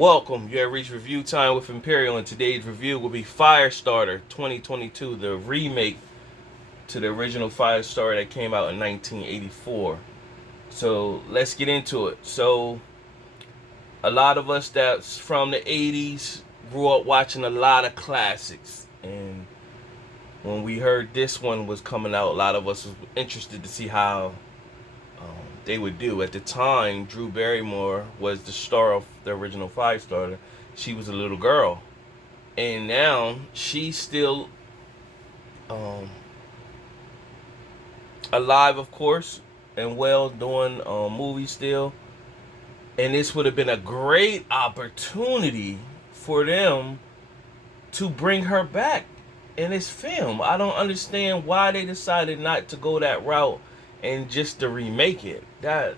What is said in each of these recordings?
Welcome. You have reached review time with Imperial, and today's review will be Firestarter 2022, the remake to the original Firestarter that came out in 1984. So let's get into it. So, a lot of us that's from the 80s grew up watching a lot of classics, and when we heard this one was coming out, a lot of us was interested to see how they would do. At the time, Drew Barrymore was the star of the original Firestarter. She was a little girl, and now she's still um, alive, of course, and well, doing movies still. And this would have been a great opportunity for them to bring her back in this film. I don't understand why they decided not to go that route and just to remake it. That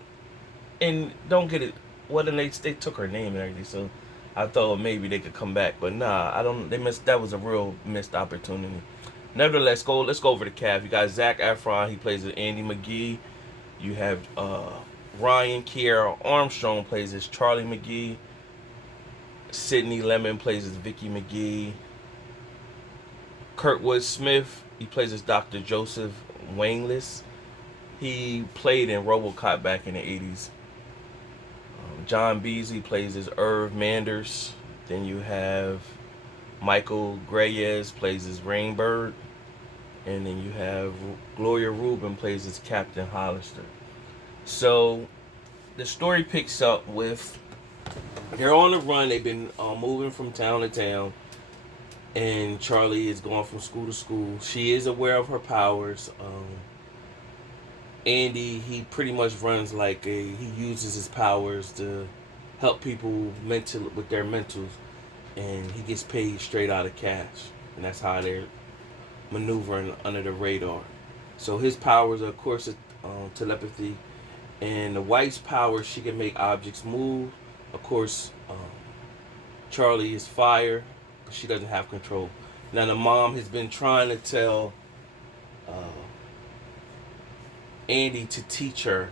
and don't get it. Well, then they took her name and everything, so I thought maybe they could come back, but nah, I don't. They missed. That was a real missed opportunity. Nevertheless, let's go over the cast. You got Zac Efron. He plays as Andy McGee. You have Ryan Kiera Armstrong plays as Charlie McGee. Sidney Lemon plays as Vicky McGee. Kurtwood Smith, he plays as Dr. Joseph Wangless. He played in RoboCop back in the 80s. John Beasley plays as Irv Manders. Then you have Michael Greyes plays as Rainbird. And then you have Gloria Rubin plays as Captain Hollister. So the story picks up with they're on the run. They've been moving from town to town. And Charlie is going from school to school. She is aware of her powers. Andy, he pretty much runs like he uses his powers to help people with their mentals, and he gets paid straight out of cash, and that's how they're maneuvering under the radar. So his powers are, of course, telepathy, and the wife's power, she can make objects move. Of course, Charlie is fire, but she doesn't have control. Now the mom has been trying to tell uh, Andy to teach her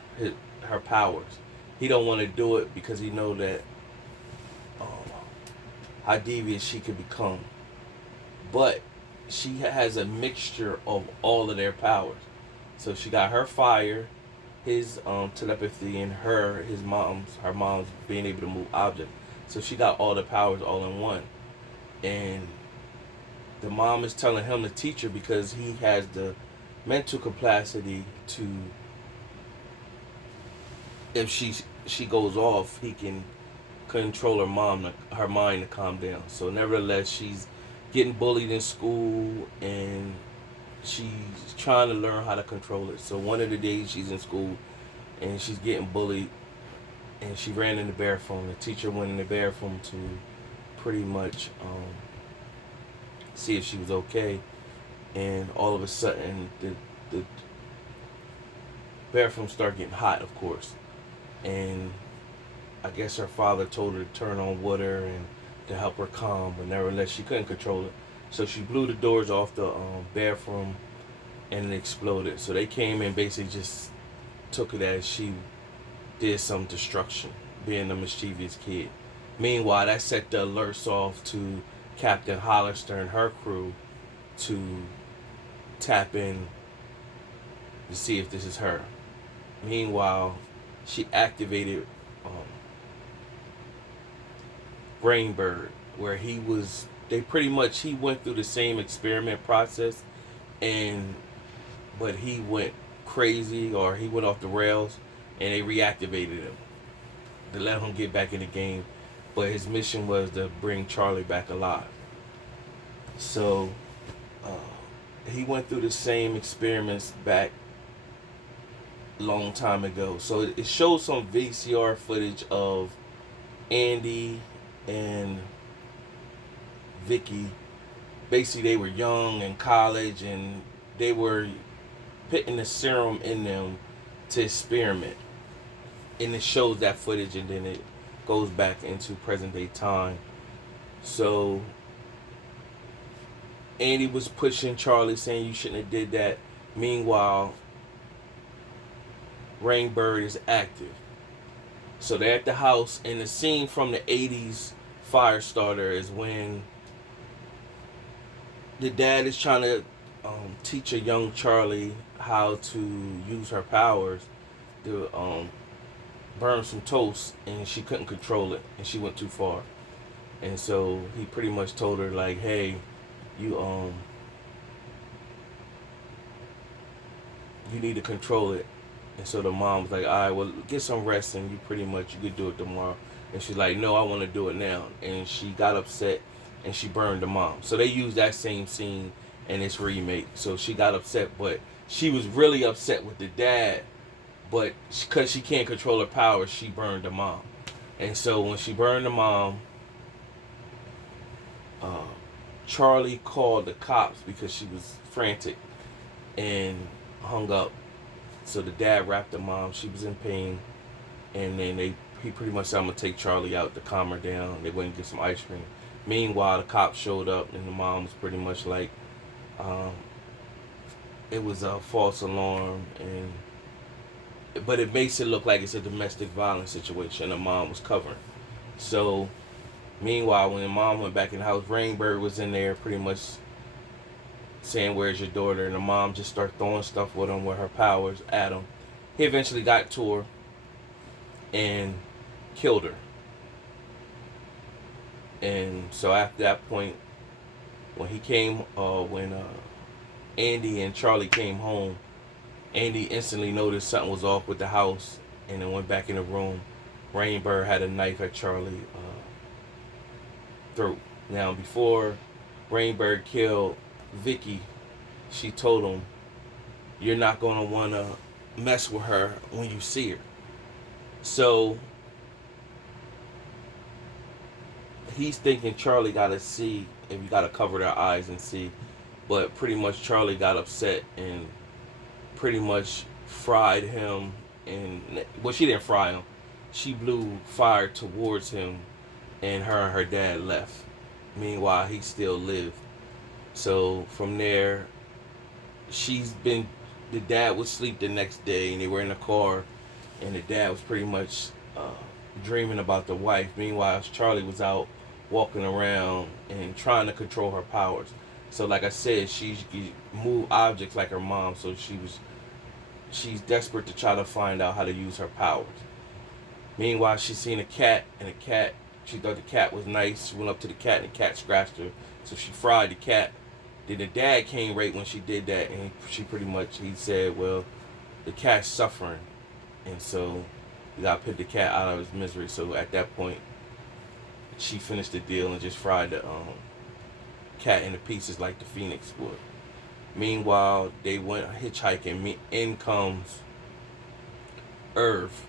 her powers. He don't want to do it because he know that uh, how devious she could become. But she has a mixture of all of their powers. So she got her fire, his telepathy, and her mom's being able to move objects. So she got all the powers all in one. And the mom is telling him to teach her because he has the mental capacity to, if she goes off, he can control her mind to calm down. So nevertheless, she's getting bullied in school, and she's trying to learn how to control it. So one of the days she's in school and she's getting bullied, and she ran in the bathroom. The teacher went in the bathroom to pretty much see if she was okay, and all of a sudden the bathroom started getting hot, of course, and I guess her father told her to turn on water and to help her calm, but nevertheless she couldn't control it, so she blew the doors off the bathroom, and it exploded. So they came and basically just took it as she did some destruction, being a mischievous kid. Meanwhile, that set the alerts off to Captain Hollister and her crew to tap in to see if this is her. Meanwhile, she activated Rainbird, where he went through the same experiment process, but he went crazy, or he went off the rails, and they reactivated him to let him get back in the game. But his mission was to bring Charlie back alive. So he went through the same experiments back a long time ago. So it shows some VCR footage of Andy and Vicky. Basically, they were young in college, and they were putting the serum in them to experiment. And it shows that footage, and then it goes back into present day time. So Andy was pushing Charlie, saying you shouldn't have did that. Meanwhile, Rainbird is active. So they're at the house, and the scene from the 80s Firestarter is when the dad is trying to teach a young Charlie how to use her powers to burn some toast, and she couldn't control it, and she went too far. And so he pretty much told her like, "Hey, you you need to control it." And so the mom was like, "All right, well, get some rest, and you could do it tomorrow." And she's like, "No, I want to do it now." And she got upset, and she burned the mom. So they used that same scene in this remake. So she got upset, but she was really upset with the dad. But because she can't control her powers, she burned the mom. And so when she burned the mom, uh, Charlie called the cops because she was frantic and hung up. So the dad wrapped the mom. She was in pain, and then he pretty much said, "I'm gonna take Charlie out to calm her down." They went and get some ice cream. Meanwhile, the cops showed up, and the mom was pretty much like, um, it was a false alarm, but it makes it look like it's a domestic violence situation. The mom was covering. So meanwhile, when the mom went back in the house, Rainbird was in there pretty much saying, "Where's your daughter?" And the mom just started throwing stuff with him with her powers at him. He eventually got to her and killed her. And so after that point, when Andy and Charlie came home, Andy instantly noticed something was off with the house, and then went back in the room. Rainbird had a knife at Charlie's throat. Now, before Rainbird killed Vicky, she told him, "You're not gonna wanna mess with her when you see her." So he's thinking Charlie gotta see, and we gotta cover their eyes and see. But pretty much Charlie got upset and pretty much fried him. And well, she didn't fry him. She blew fire towards him, and her dad left. Meanwhile, he still lived. So from there, she's been. The dad would sleep the next day, and they were in the car, and the dad was pretty much dreaming about the wife. Meanwhile, Charlie was out walking around and trying to control her powers. So, like I said, she move objects like her mom. So she's desperate to try to find out how to use her powers. Meanwhile, she seen a cat, and she thought the cat was nice. She went up to the cat, and the cat scratched her. So she fried the cat. Then the dad came right when she did that, and he said, "Well, the cat's suffering," and so you gotta put the cat out of his misery. So at that point, she finished the deal and just fried the cat into pieces like the Phoenix would. Meanwhile, they went hitchhiking. In comes Irv.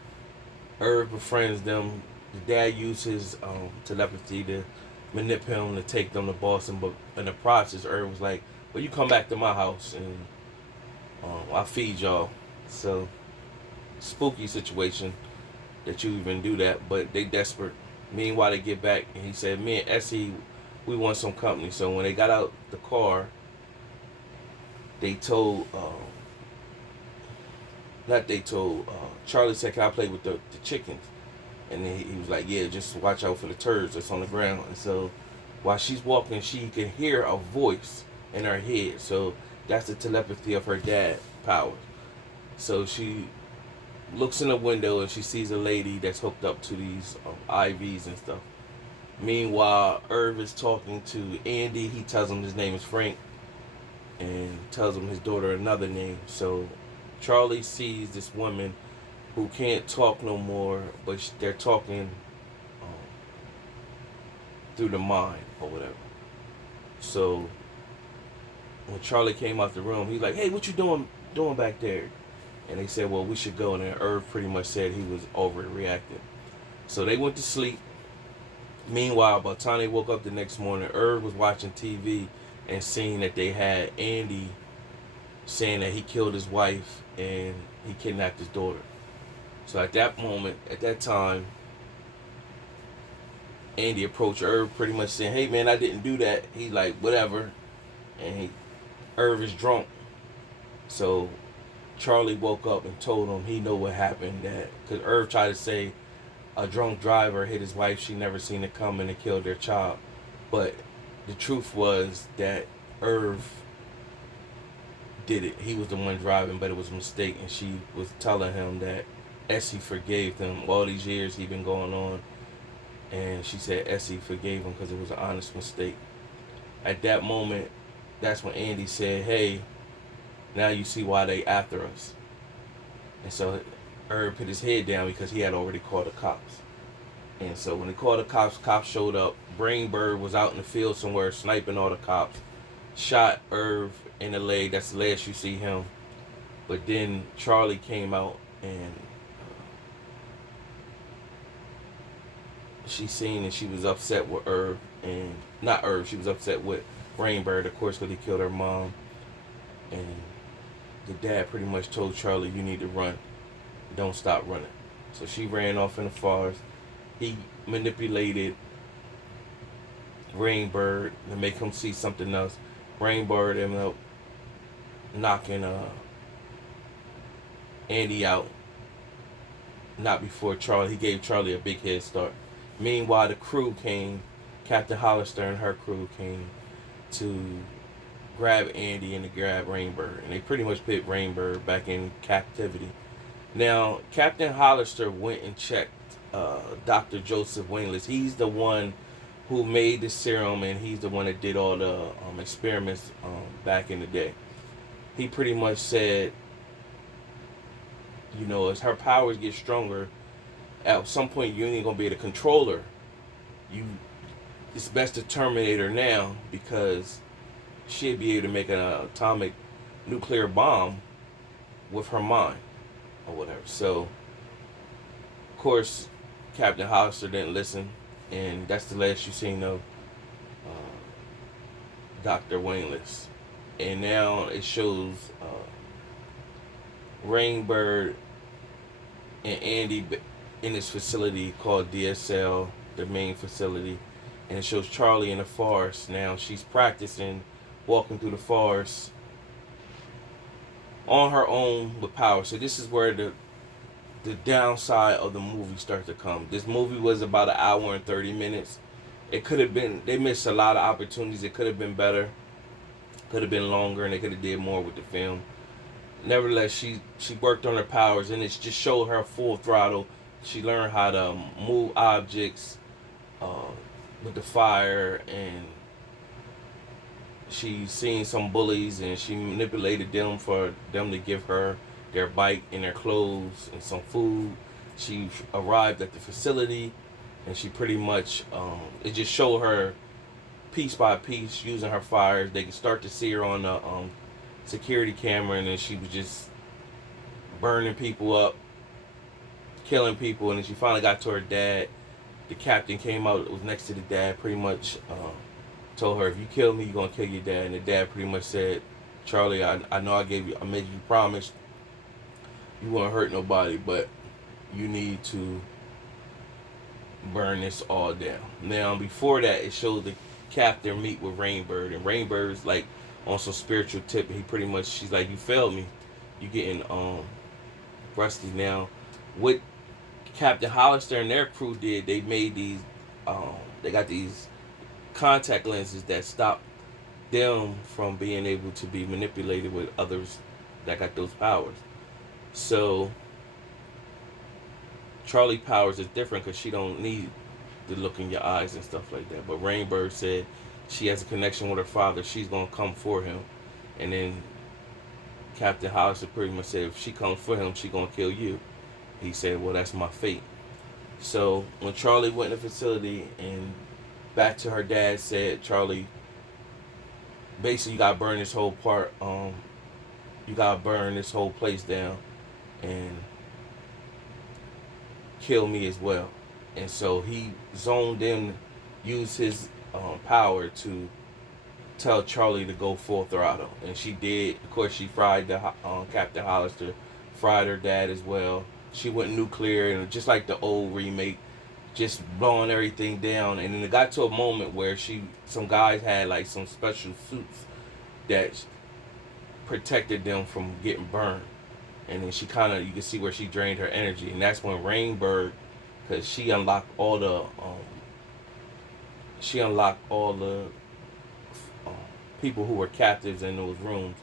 Irv befriends them. The dad used his telepathy to manipulate him to take them to Boston, but in the process, Irv was like, "Well, you come back to my house and I'll feed y'all." So, spooky situation that you even do that, but they desperate. Meanwhile, they get back, and he said, "Me and Essie, we want some company." So when they got out the car, they told, Charlie said, "Can I play with the chickens?" And then he was like, "Yeah, just watch out for the turds that's on the ground." And so while she's walking, she can hear a voice in her head. So that's the telepathy of her dad powers. So she looks in the window, and she sees a lady that's hooked up to these IVs and stuff. Meanwhile, Irv is talking to Andy. He tells him his name is Frank, and tells him his daughter another name. So Charlie sees this woman who can't talk no more, but they're talking through the mind or whatever. So when Charlie came out the room, he's like, "Hey, what you doing back there?" And they said, "Well, we should go." And then Irv pretty much said he was overreacting. So they went to sleep. Meanwhile, by the time they woke up the next morning, Irv was watching TV and seeing that they had Andy saying that he killed his wife and he kidnapped his daughter. So at that time, Andy approached Irv pretty much saying, "Hey man, I didn't do that." He's like, "Whatever." And Irv is drunk. So Charlie woke up and told him he know what happened, that because Irv tried to say a drunk driver hit his wife. She never seen it coming and killed their child. But the truth was that Irv did it. He was the one driving, but it was a mistake. And she was telling him that Essie forgave him all these years he been going on. And she said Essie forgave him because it was an honest mistake. At that moment, that's when Andy said, "Hey, now you see why they after us." And so Herb put his head down because he had already called the cops. And so when they called the cops showed up. Brainbird was out in the field somewhere sniping all the cops. Shot Irv in the leg. That's the last you see him. But then Charlie came out and she seen and she was upset with Irv. And not Irv, she was upset with Brainbird, of course, because he killed her mom. And the dad pretty much told Charlie, "You need to run. Don't stop running." So she ran off in the forest. He manipulated Rainbird to make him see something else. Rainbird ended up knocking Andy out. Not before Charlie. He gave Charlie a big head start. Meanwhile, the crew came. Captain Hollister and her crew came to grab Andy and to grab Rainbird. And they pretty much put Rainbird back in captivity. Now, Captain Hollister went and checked Dr. Joseph Wingless. He's the one who made the serum, and he's the one that did all the experiments back in the day. He pretty much said, as her powers get stronger, at some point you ain't gonna be able to control her. It's best to terminate her now because she'd be able to make an atomic nuclear bomb with her mind or whatever. So, of course, Captain Hollister didn't listen, and that's the last you seen of Dr. Wingless. And now it shows Rainbird and Andy in this facility called DSL, the main facility. And it shows Charlie in the forest. Now she's practicing walking through the forest on her own with power. So this is where the downside of the movie starts to come. This movie was about an hour and 30 minutes. It could have been, they missed a lot of opportunities. It could have been better. Could have been longer, and they could have did more with the film. Nevertheless, she worked on her powers, and it just showed her full throttle. She learned how to move objects with the fire, and she seen some bullies, and she manipulated them for them to give her their bike and their clothes and some food. She arrived at the facility, and she pretty much it just showed her piece by piece using her fires. They could start to see her on the security camera, and then she was just burning people up, killing people. And then she finally got to her dad. The captain came out, was next to the dad, pretty much told her, "If you kill me, you're gonna kill your dad." And the dad pretty much said, "Charlie, I know I made you promise you won't hurt nobody, but you need to burn this all down." Now, before that, it showed the captain meet with Rainbird, and Rainbird's like on some spiritual tip. He pretty much, she's like, "You failed me. You getting rusty now." What Captain Hollister and their crew did, they made these they got these contact lenses that stop them from being able to be manipulated with others that got those powers. So Charlie powers is different because she don't need to look in your eyes and stuff like that. But Rainbird said she has a connection with her father. She's gonna come for him. And then Captain Hollister pretty much said, if she comes for him, she gonna kill you. He said, "Well, that's my fate." So when Charlie went in the facility and back to her dad, said, "Charlie, basically you gotta burn this whole part. You gotta burn this whole place down and kill me as well." And so he zoned in, used his power to tell Charlie to go full throttle, and she did. Of course, she fried the Captain Hollister, fried her dad as well. She went nuclear, and just like the old remake, just blowing everything down. And then it got to a moment where some guys had like some special suits that protected them from getting burned. And then she kind of, you can see where she drained her energy, and that's when Rainbird because she unlocked all the um, people who were captives in those rooms,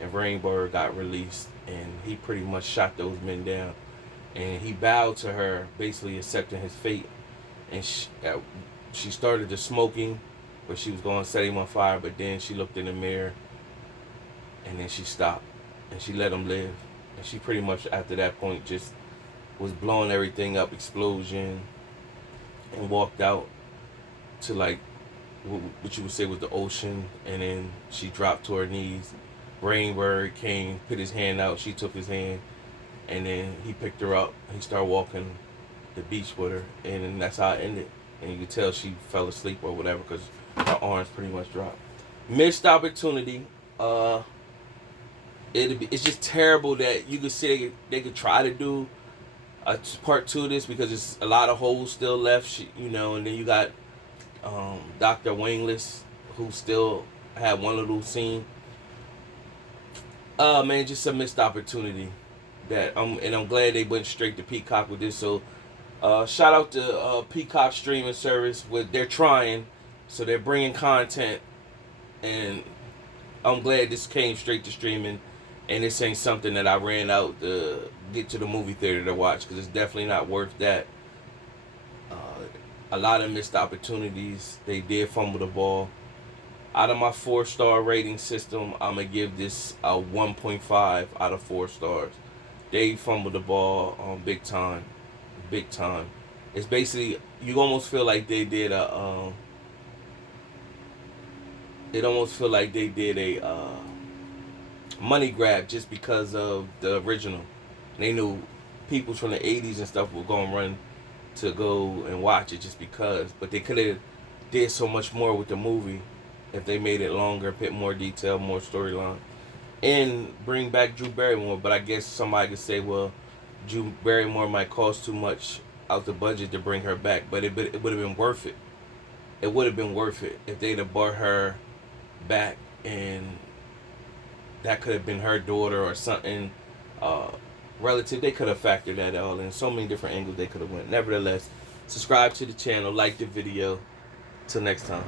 and Rainbird got released, and he pretty much shot those men down, and he bowed to her, basically accepting his fate. And she started the smoking, but she was going to set him on fire. But then she looked in the mirror, and then she stopped, and she let him live. And she pretty much after that point just was blowing everything up, explosion, and walked out to like what you would say was the ocean. And then she dropped to her knees. Rainbird came, put his hand out. She took his hand, and then he picked her up. He started walking the beach with her, and then that's how it ended. And you could tell she fell asleep or whatever because her arms pretty much dropped. Missed opportunity. It's just terrible that you could say they could try to do a part 2 of this because it's a lot of holes still left, and then you got Dr. Wingless who still had one little scene. Man, just a missed opportunity that I'm glad they went straight to Peacock with this. So shout out to Peacock streaming service. They're trying, so they're bringing content, and I'm glad this came straight to streaming, and this ain't something that I ran out to get to the movie theater to watch, because it's definitely not worth that. A lot of missed opportunities. They did fumble the ball. Out of my 4-star rating system, I'm going to give this a 1.5 out of 4 stars. They fumbled the ball big time. Big time. It's basically, you almost feel like they did a money grab just because of the original. They knew people from the 80s and stuff were going to run to go and watch it just because. But they could have did so much more with the movie if they made it longer, put more detail, more storyline, and bring back Drew Barrymore. But I guess somebody could say, well, Drew Barrymore might cost too much out the budget to bring her back. But it would have been worth it. It would have been worth it if they'd have brought her back, and that could have been her daughter or something relative. They could have factored that all in. So many different angles they could have went. Nevertheless, subscribe to the channel, like the video. Till next time.